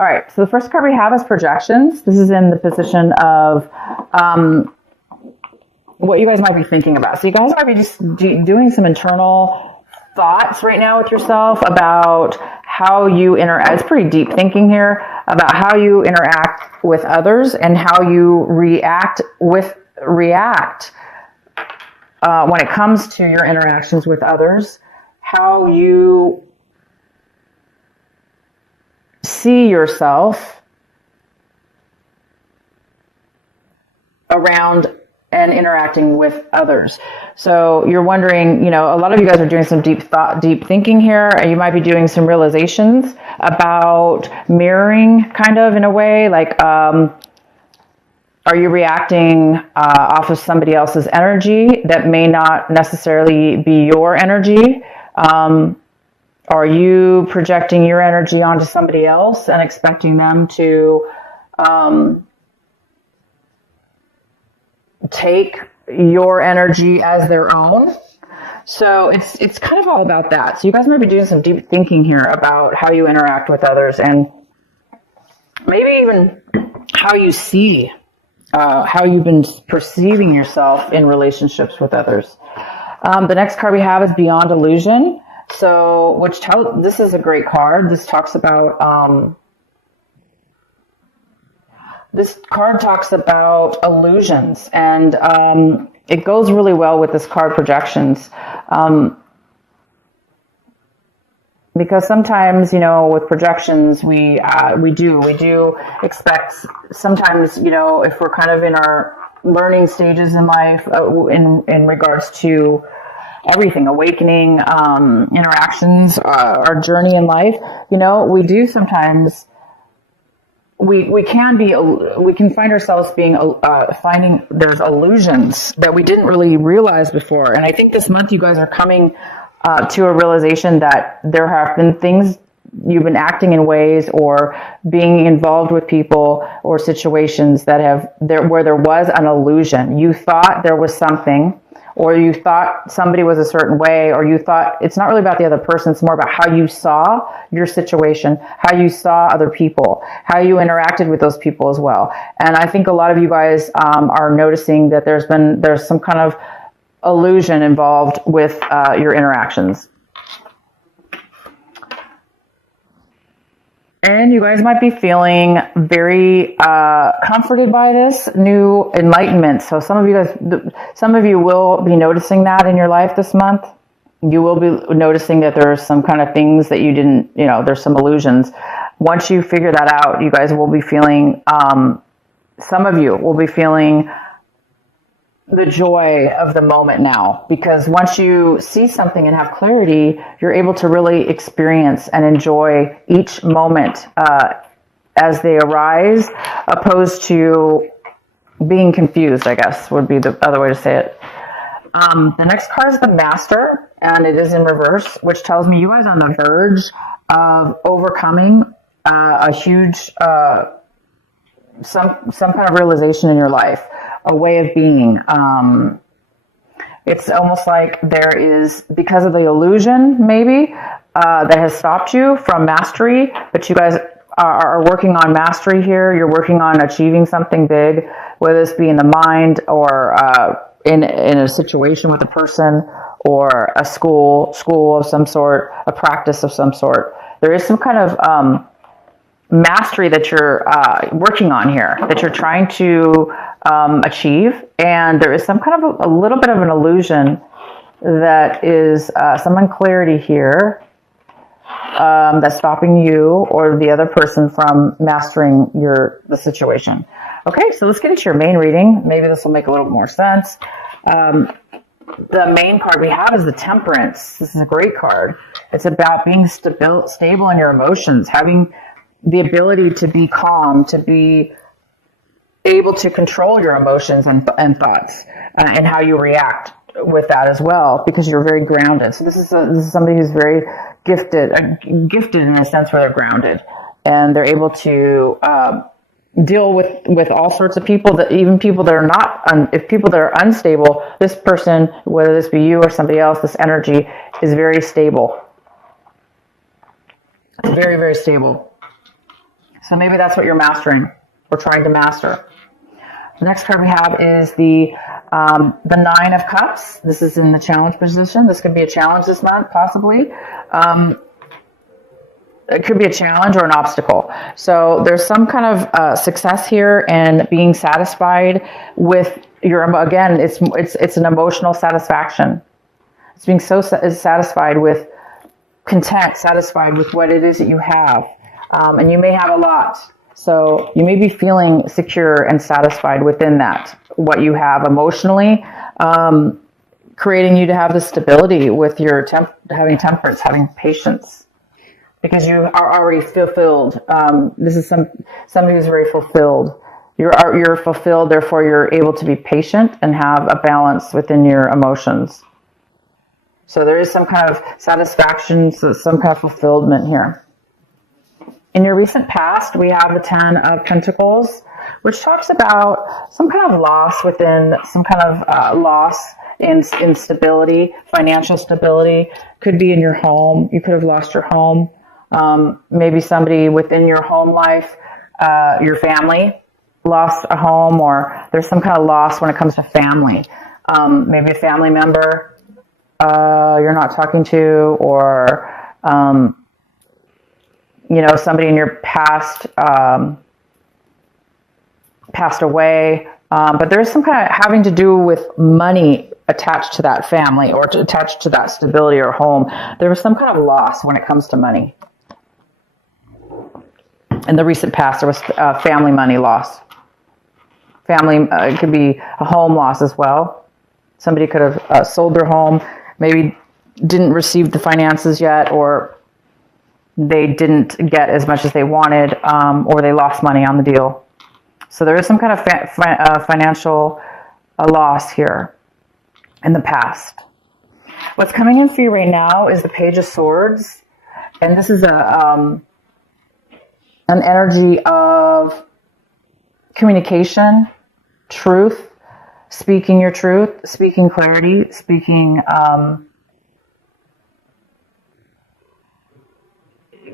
All right, so the first card we have is projections. This is in the position of what you guys might be thinking about. So you guys might be just doing some internal thoughts right now with yourself about how you interact. It's pretty deep thinking here about how you interact with others and how you react when it comes to your interactions with others, how you see yourself around and interacting with others. So you're wondering, a lot of you guys are doing some deep thinking here. You might be doing some realizations about mirroring, kind of, in a way, like, are you reacting off of somebody else's energy that may not necessarily be your energy? Are you projecting your energy onto somebody else and expecting them to take your energy as their own? So it's kind of all about that. So you guys might be doing some deep thinking here about how you interact with others and maybe even how you see, how you've been perceiving yourself in relationships with others. The next card we have is Beyond Illusion. So, this is a great card. This talks about, this card talks about illusions, and it goes really well with this card, projections. Because sometimes, with projections, we do expect sometimes, if we're kind of in our learning stages in life, in regards to everything, awakening, interactions, our journey in life, we do sometimes, we can find ourselves finding there's illusions that we didn't really realize before. And I think this month you guys are coming to a realization that there have been things you've been acting in ways or being involved with people or situations where there was an illusion. You thought there was something, or you thought somebody was a certain way, or you thought it's not really about the other person. It's more about how you saw your situation, how you saw other people, how you interacted with those people as well. And I think a lot of you guys are noticing that there's some kind of illusion involved with your interactions. And you guys might be feeling very comforted by this new enlightenment. So some of you will be noticing that in your life this month. You will be noticing that there's some kind of things that you didn't, there's some illusions. Once you figure that out, you guys will be feeling, some of you will be feeling the joy of the moment now, because once you see something and have clarity, you're able to really experience and enjoy each moment as they arise, opposed to being confused, I guess would be the other way to say it. The next card is the Master, and it is in reverse, which tells me you guys are on the verge of overcoming a huge, some kind of realization in your life. A way of being. It's almost like there is, because of the illusion maybe that has stopped you from mastery, but you guys are working on mastery here. You're working on achieving something big, whether this be in the mind or in a situation with a person or a school of some sort, a practice of some sort. There is some kind of mastery that you're working on here, that you're trying to achieve, and there is some kind of a little bit of an illusion that is some unclarity here that's stopping you or the other person from mastering the situation. Okay, so let's get into your main reading. Maybe this will make a little more sense. The main card we have is the Temperance. This is a great card. It's about being stable in your emotions, having the ability to be calm, to be able to control your emotions and thoughts, and how you react with that as well, because you're very grounded. So this is somebody who's very gifted in a sense where they're grounded, and they're able to deal with all sorts of people, that even people that are not, if people that are unstable, this person, whether this be you or somebody else, this energy is very stable. It's very, very stable. So maybe that's what you're mastering or trying to master. The next card we have is the 9 of Cups. This is in the challenge position. This could be a challenge this month, possibly. It could be a challenge or an obstacle. So there's some kind of success here and being satisfied with your, again, it's an emotional satisfaction. It's being so satisfied with content, satisfied with what it is that you have. And you may have a lot. So you may be feeling secure and satisfied within that, what you have emotionally, creating you to have the stability with your having temperance, having patience, because you are already fulfilled. This is somebody who's very fulfilled. You're fulfilled, therefore you're able to be patient and have a balance within your emotions. So there is some kind of satisfaction, so some kind of fulfillment here. In your recent past, we have the 10 of Pentacles, which talks about some kind of loss within, some kind of loss in stability, financial stability. Could be in your home. You could have lost your home. Maybe somebody within your home life, your family, lost a home, or there's some kind of loss when it comes to family. Maybe a family member you're not talking to, or somebody in your past passed away, but there's some kind of having to do with money attached to that family or attached to that stability or home. There was some kind of loss when it comes to money. In the recent past, there was family money loss. Family, it could be a home loss as well. Somebody could have sold their home, maybe didn't receive the finances yet, or they didn't get as much as they wanted, or they lost money on the deal. So there is some kind of financial loss here in the past. What's coming in for you right now is the Page of Swords. And this is an energy of communication, truth, speaking your truth, speaking clarity, speaking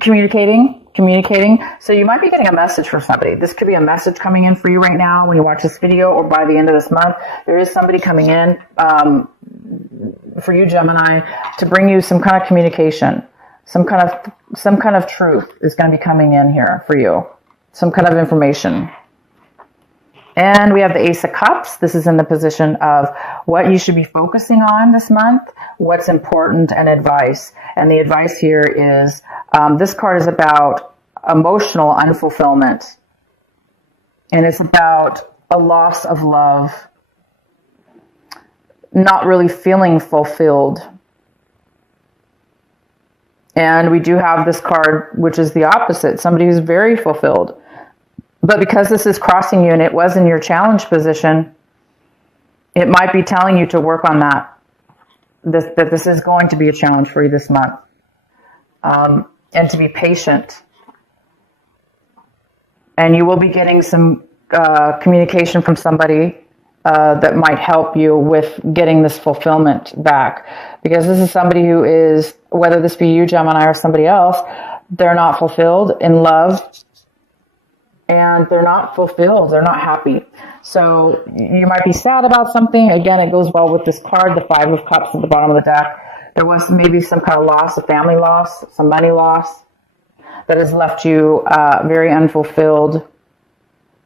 communicating. So you might be getting a message from somebody. This could be a message coming in for you right now when you watch this video, or by the end of this month. There is somebody coming in for you, Gemini, to bring you some kind of communication. Some kind of truth is going to be coming in here for you. Some kind of information. And we have the Ace of Cups. This is in the position of what you should be focusing on this month, what's important, and advice. And the advice here is, this card is about emotional unfulfillment. And it's about a loss of love, not really feeling fulfilled. And we do have this card, which is the opposite, somebody who's very fulfilled. But because this is crossing you and it was in your challenge position, it might be telling you to work on that. That this is going to be a challenge for you this month. And to be patient. And you will be getting some communication from somebody that might help you with getting this fulfillment back. Because this is somebody who is, whether this be you, Gemini, or somebody else, they're not fulfilled in love. And they're not fulfilled. They're not happy. So you might be sad about something. Again, it goes well with this card, the 5 of Cups at the bottom of the deck. There was maybe some kind of loss, a family loss, some money loss that has left you very unfulfilled,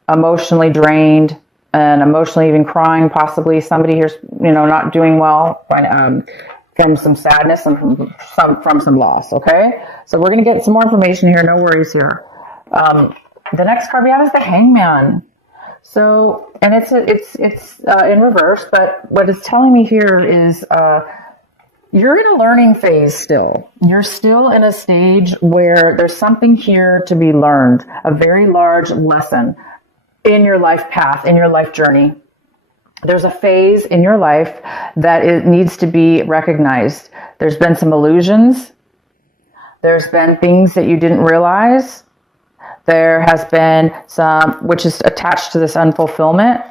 emotionally drained, and emotionally even crying, possibly. Somebody here's, not doing well from some sadness and from some loss, okay? So we're going to get some more information here. No worries here. The next card we have is the Hangman. So, and it's in reverse, but what it's telling me here is you're in a learning phase still. You're still in a stage where there's something here to be learned, a very large lesson in your life path, in your life journey. There's a phase in your life that it needs to be recognized. There's been some illusions. There's been things that you didn't realize. There has been some, which is attached to this unfulfillment.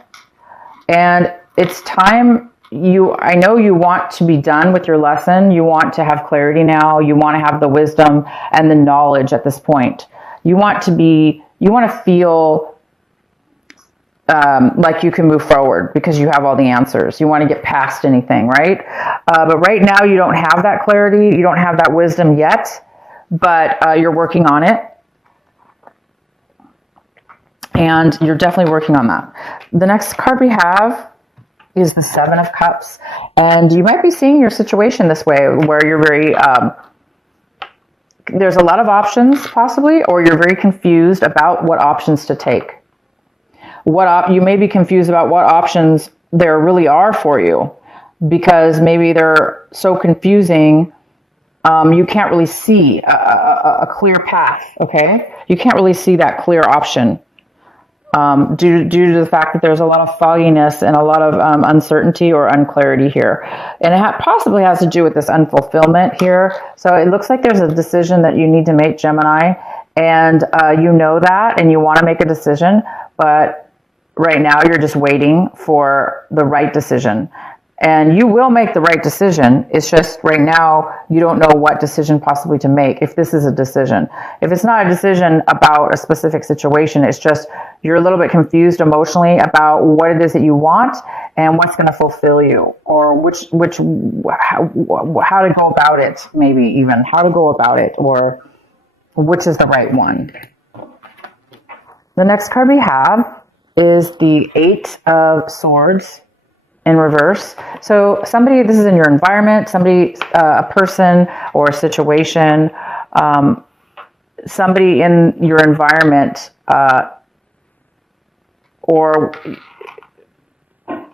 And it's time, I know you want to be done with your lesson. You want to have clarity now. You want to have the wisdom and the knowledge at this point. You want to be you want to feel like you can move forward because you have all the answers. You want to get past anything, right? But right now you don't have that clarity. You don't have that wisdom yet, but you're working on it. And you're definitely working on that. The next card we have is the Seven of Cups. And you might be seeing your situation this way, where you're very, there's a lot of options possibly, or you're very confused about what options to take. You may be confused about what options there really are for you, because maybe they're so confusing, you can't really see a clear path, okay? You can't really see that clear option due to the fact that there's a lot of fogginess and a lot of uncertainty or unclarity here. And it possibly has to do with this unfulfillment here. So it looks like there's a decision that you need to make, Gemini, and you know that, and you want to make a decision, but right now you're just waiting for the right decision. And you will make the right decision. It's just right now you don't know what decision possibly to make, if this is a decision. If it's not a decision about a specific situation, it's just you're a little bit confused emotionally about what it is that you want and what's going to fulfill you, or how to go about it, maybe even how to go about it, or which is the right one. The next card we have is the Eight of Swords in reverse. So somebody, this is in your environment, somebody, a person or a situation, somebody in your environment, or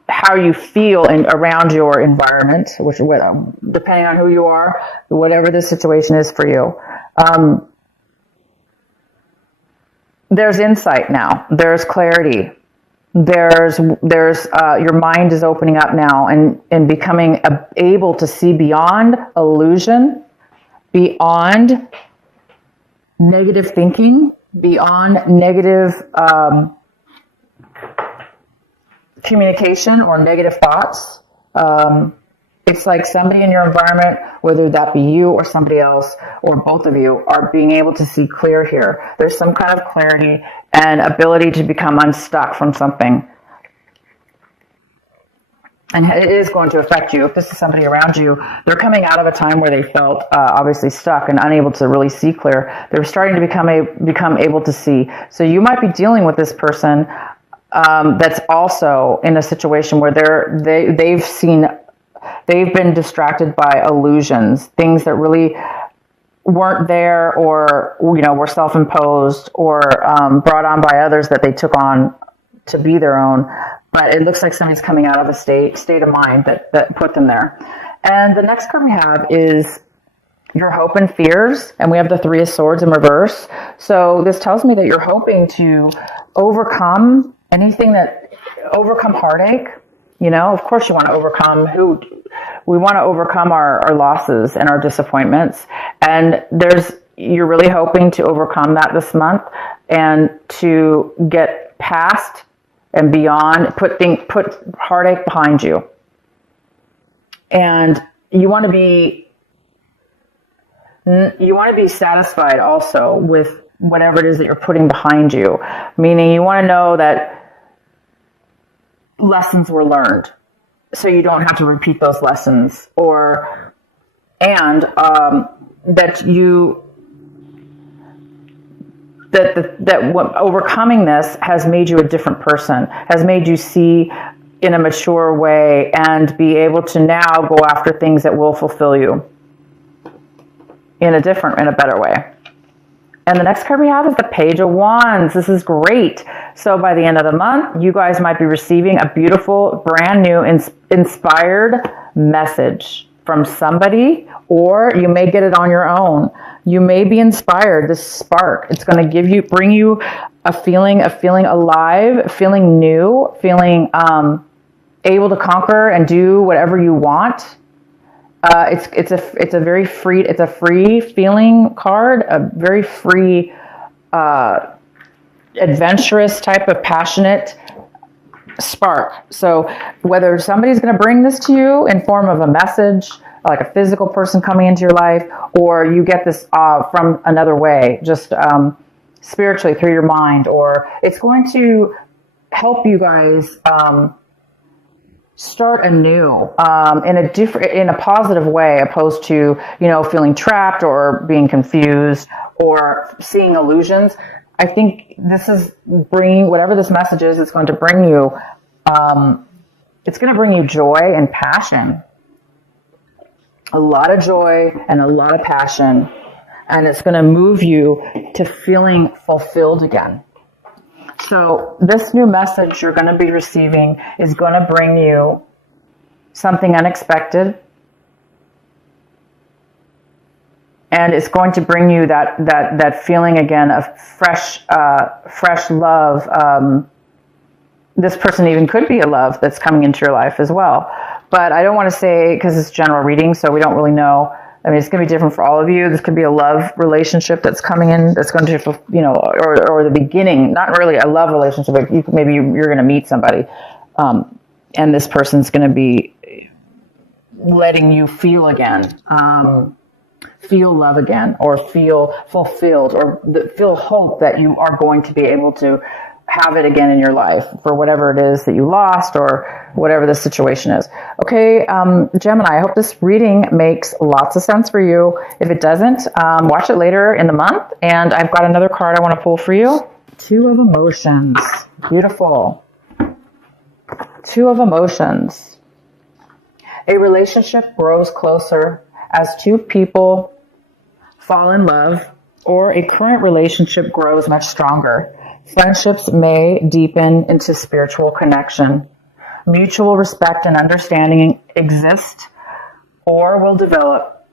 how you feel around your environment, which depending on who you are, whatever the situation is for you. There's insight now. There's clarity. There's your mind is opening up now and becoming able to see beyond illusion, beyond negative thinking, beyond negative communication or negative thoughts. It's like somebody in your environment, whether that be you or somebody else or both of you, are being able to see clear here. There's some kind of clarity and ability to become unstuck from something. And it is going to affect you. If this is somebody around you, they're coming out of a time where they felt obviously stuck and unable to really see clear. They're starting to become able to see. So you might be dealing with this person that's also in a situation where they've been distracted by illusions, things that really weren't there, or were self-imposed or brought on by others that they took on to be their own. But it looks like somebody's coming out of a state of mind that put them there. And the next card we have is your hope and fears, and we have the Three of Swords in reverse. So this tells me that you're hoping to overcome overcome heartache. Of course you want to overcome we want to overcome our losses and our disappointments. And you're really hoping to overcome that this month and to get past and beyond, put heartache behind you. And you want to be satisfied also with whatever it is that you're putting behind you. Meaning you want to know that lessons were learned, so you don't have to repeat those lessons, that overcoming this has made you a different person, has made you see in a mature way and be able to now go after things that will fulfill you in a better way. And the next card we have is the Page of Wands. This is great. So by the end of the month, you guys might be receiving a beautiful, brand new, inspired message from somebody, or you may get it on your own. You may be inspired, this spark. It's going to bring you a feeling alive, feeling new, feeling able to conquer and do whatever you want. It's a very free, it's a free feeling card, a very free, adventurous type of passionate spark. So whether somebody's going to bring this to you in form of a message, like a physical person coming into your life, or you get this from another way, just spiritually through your mind, or it's going to help you guys start anew in a positive way, opposed to, you know, feeling trapped or being confused or seeing illusions. I think this is bringing, whatever this message is, it's going to bring you, it's going to bring you joy and passion. A lot of joy and a lot of passion. And it's going to move you to feeling fulfilled again. So this new message you're going to be receiving is going to bring you something unexpected. And it's going to bring you that feeling again of fresh love. This person even could be a love that's coming into your life as well. But I don't want to say, because it's general reading, so we don't really know. I mean, it's going to be different for all of you. This could be a love relationship that's coming in, that's going to, you know, or the beginning, not really a love relationship, but maybe you're going to meet somebody, and this person's going to be letting you feel again, feel love again, or feel fulfilled, or feel hope that you are going to be able to have it again in your life for whatever it is that you lost or whatever the situation is. Okay, Gemini, I hope this reading makes lots of sense for you. If it doesn't, watch it later in the month. And I've got another card I want to pull for you. Two of Emotions. Beautiful. Two of Emotions. A relationship grows closer as two people fall in love, or a current relationship grows much stronger. Friendships may deepen into spiritual connection. Mutual respect and understanding exist or will develop.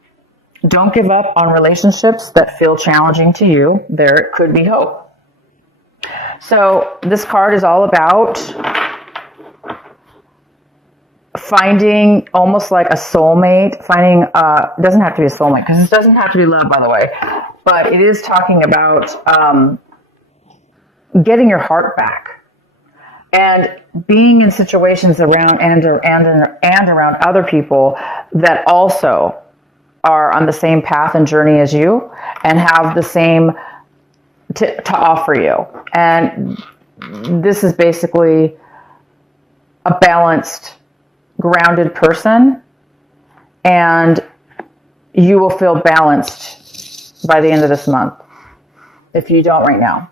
Don't give up on relationships that feel challenging to you. There could be hope. So this card is all about finding almost like a soulmate, finding, it doesn't have to be a soulmate, because this doesn't have to be love, by the way, but it is talking about getting your heart back and being in situations around and around other people that also are on the same path and journey as you and have the same to offer you. And this is basically a balanced, grounded person, and you will feel balanced by the end of this month if you don't right now.